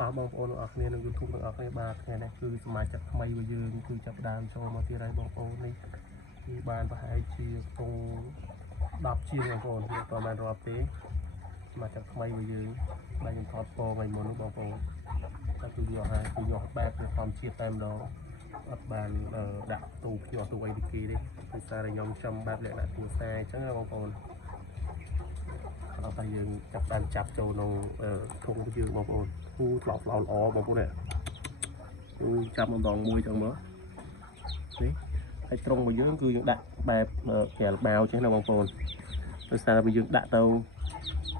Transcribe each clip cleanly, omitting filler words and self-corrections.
បងប្អូនទាំងអស់គ្នានៅ YouTube ទាំងអស់គ្នាបាទថ្ងៃនេះគឺសមាជិកថ្មីរបស់យើងគឺចាប់ផ្ដើមចូលមកទីហើយបងប្អូននេះគឺបានប្រហែលជាគង់10ជាងបងប្អូនវាប្រហែលរាប់ទេសមាជិកថ្មីរបស់យើងបានខ្ញុំថតពណ៌ថ្ងៃមុននោះបងប្អូនតែគឺយកហើយគឺយកបែបធម្មជាតិតែម្ដងអត់បានដាក់ទូភ្ញាក់ទូអីពីគេទេដោយសារតែខ្ញុំចំបែបលក្ខណៈទូសារអញ្ចឹងណាបងប្អូនអត់តែយើងចាប់បានចាប់ចូលក្នុងធុងរបស់យើងបងប្អូនគូថ្លោល្អបងប្អូននេះគូចាប់ម្ដងមួយចឹងមកនេះហើយត្រង់របស់យើងគឺយើងដាក់បែបកែលបាវចឹងណាបងប្អូនដោយសារតែយើងដាក់ទៅ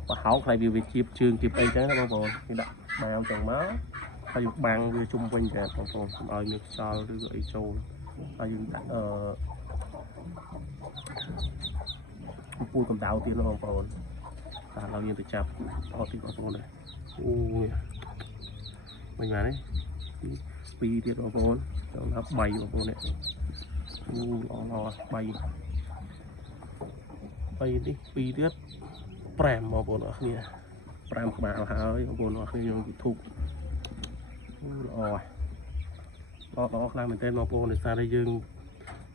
ប្រហោងខ្លាយវាជាជើងជាអីចឹងណាបងប្អូនយើងដាក់បាវចឹងមកហើយយើងបាំងវាជុំវិញតែបងប្អូនកុំឲ្យមានខ្យល់ឬក៏អីចូលហើយយើងដាក់ពូលកម្ដៅទៀតណាបងប្អូនតែเราយើងទៅចាប់អត់ទីបងប្អូននេះអូយមិនបានទេពីរទៀតបងប្អូនចូលដល់3បងប្អូននេះអូល្អ3នេះ2ទៀត5បងប្អូនអរគ្នា5ក្បាលហើយបងប្អូនអរគ្នាក្នុង YouTube ល្អខ្លាំងមែនទែនបងប្អូនដោយសារតែយើង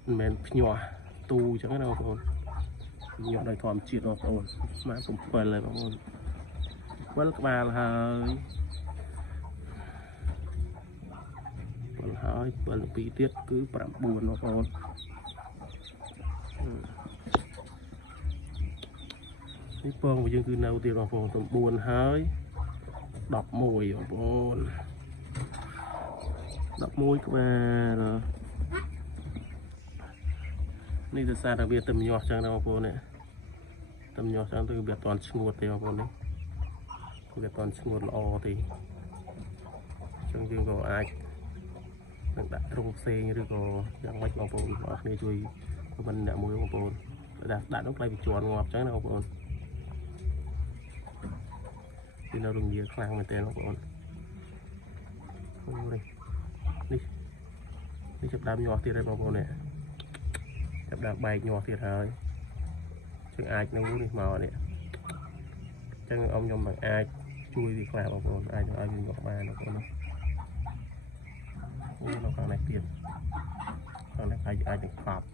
មិនមែនភ្ញាស់ទូអញ្ចឹងណាបងប្អូនញាក់ដោយធម្មជាតិបងប្អូនស្មើ7ហើយបងប្អូន7ក្បាលហើយ7ទៀតគឺ9បងប្អូននេះពងរបស់យើងគឺនៅទៀតបងប្អូន9ហើយ11បងប្អូន11ក្បាលនេះទៅសារតែវាទៅញាស់ចឹងណាបងប្អូននេះទៅញាស់ចឹងទៅវាអត់ទាន់ស្ងួតទេបងប្អូននេះវាអត់ទាន់ស្ងួតល្អទេចឹងយើងក៏អាចនឹងដាក់ទ្រុងផ្សេងឬក៏យ៉ាងម៉េចបងប្អូនបងប្អូនជួយមិនអ្នកមួយបងប្អូនដាក់នោះផ្លែវាជន់ងាប់ចឹងណាបងប្អូនវានៅរងាខ្លាំងមែនតើបងប្អូននេះចាប់ដើមញាស់ទៀតហើយបងប្អូននេះចាប់ដើមបែកញាស់ទៀតហើយចឹងអាចនោះនេះមកនេះចឹងអ៊ំខ្ញុំនឹងអាចជួយវាខ្លះបងប្អូនអាចឲ្យវាញាស់បានបងប្អូនអូនៅខាងនេះទៀតខាងនេះអាចនឹងខ្វាប់